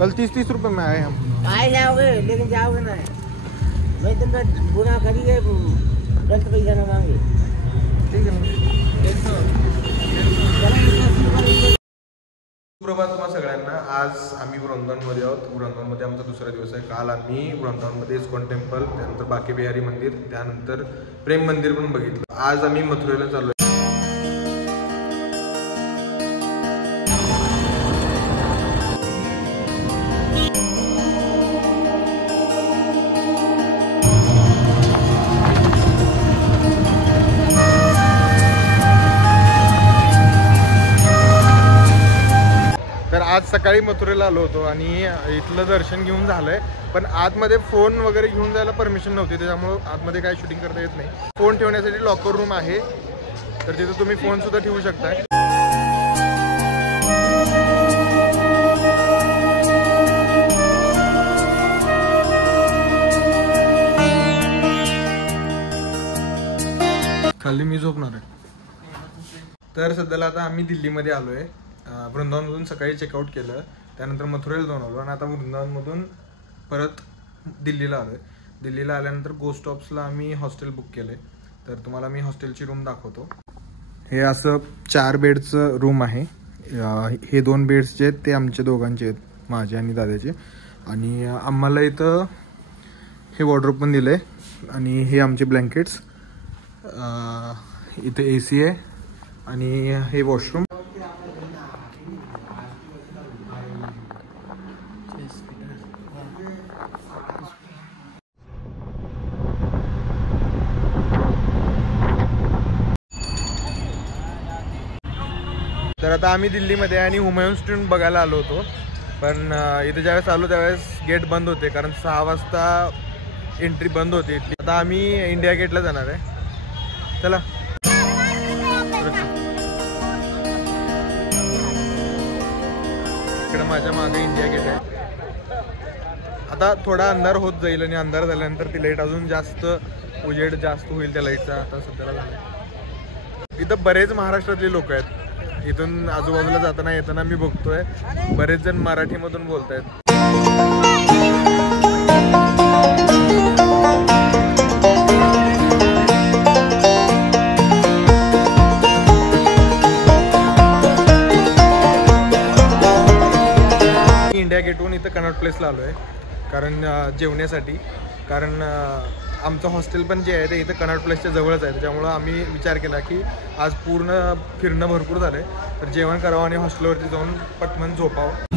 कल 30-30 रुपए में आए हम। आए जाओगे लेकिन जाओगे ना, मैं तुमका गुना करिए, गलत पैसा ना मांगे। ठीक है सुप्रभात तुम्हा सगळ्यांना। आज आम्ही वृंदावनमध्ये आहोत। वृंदावनमध्ये आमचा दुसरा दिवस आहे। काल आम्ही वृंदावनमध्ये इस्कॉन टेम्पल, त्यानंतर बाके बिहारी मंदिर, त्यानंतर प्रेम मंदिर पण बघितलं। आज आम्ही मथुरेला चाललो। तर आज सकाळी मथुरेला आलो होतो आणि इथलं दर्शन घेऊन झालंय, पण आतमध्ये फोन वगैरे घेऊन जायला परमिशन नव्हती, त्याच्यामुळे आतमध्ये काय शूटिंग करता येत नाही। फोन ठेवण्यासाठी लॉकर रूम आहे, तर तिथे तुम्ही फोन सुद्धा ठेवू शकता। खाली मी झोपणार आहे। तर सध्याला आता आम्ही दिल्लीमध्ये आलोय। वृंदावनमधून सकाळी चेकआउट केलं, त्यानंतर मथुरेला जाऊन आलो आणि आता वृंदावनमधून परत दिल्लीला आलोय। दिल्लीला आल्यानंतर गोस्ट ऑप्सला आम्ही हॉस्टेल बुक केलंय, तर तुम्हाला मी हॉस्टेलची रूम दाखवतो। हे असं 4 बेडचं रूम आहे। हे 2 बेड्स जे आहेत ते आमच्या दोघांचे आहेत, माझे आणि दादाचे। आणि आम्हाला इथं हे वॉर्डरोब पण दिलंय आणि हे आमचे ब्लँकेट्स। इथे AC आहे आणि हे वॉशरूम। तर आता आम्ही दिल्लीमध्ये आणि हुमायून स्टोन बघायला आलो होतो, पण इथे ज्यावेळेस आलो त्यावेळेस गेट बंद होते, कारण 6 वाजता एंट्री बंद होती। आता आम्ही इंडिया गेटला जाणार आहे। चला इकडे माझ्या मागे इंडिया गेट आहे। आता थोडा अंधार होत जाईल आणि अंधार झाल्यानंतर ती लाईट अजून जास्त उजेड जास्त होईल त्या लाईटचा। आता सध्याला झालं। इथं बरेच महाराष्ट्रातले लोक आहेत। इथून आजूबाजूला जाताना येताना मी बघतोय बरेच जण मराठीमधून बोलतायत। इंडिया गेटहून इथं कनॉट प्लेसला आलोय कारण जेवण्यासाठी, कारण आमचं हॉस्टेल पण जे आहे ते इथं कनॉट प्लेसच्या जवळच आहे। त्याच्यामुळं आम्ही विचार केला की आज पूर्ण फिरणं भरपूर झालंय, तर जेवण करावं आणि हॉस्टेलवरती जाऊन पटकन झोपावं।